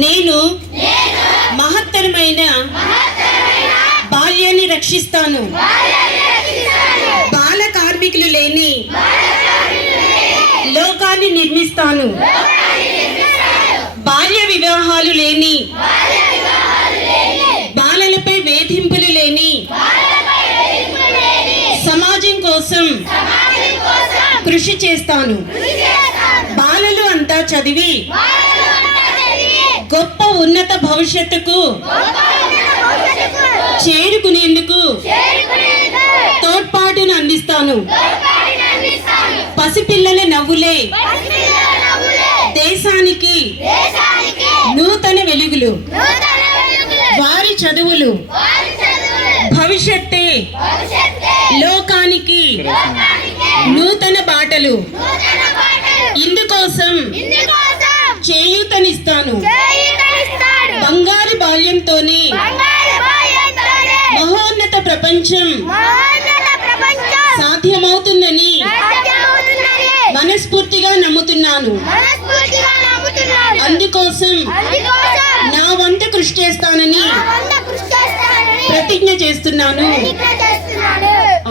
నేను మహత్తరమైన బాల్యాన్ని రక్షిస్తాను. బాల కార్మికులు లేని లోకాన్ని నిర్మిస్తాను. బాల్య వివాహాలు లేని, బాలలపై వేధింపులు లేని సమాజం కోసం కృషి చేస్తాను. బాలలు అంతా చదివి గొప్ప ఉన్నత భవిష్యత్తుకు చేరుకునేందుకు తోడ్పాటును అందిస్తాను. పసిపిల్లల నవ్వులే దేశానికి నూతన వెలుగులు. వారి చదువులు భవిష్యత్తే లోకానికి నూతన బాటలు. ఇందుకోసం చేయూతనిస్తాను. బంగారు బాల్యంతోనే మహోన్నత ప్రపంచం సాధ్యమవుతుందని మనస్ఫూర్తిగా నమ్ముతున్నాను. అందుకోసం నా వంతు కృషి చేస్తానని ప్రతిజ్ఞ చేస్తున్నాను.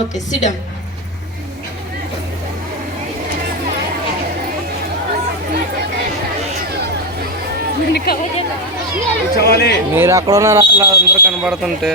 Okay, SIT down. మీరు అక్కడ ఉన్నారు, అసలు అందరూ కనబడుతుంటే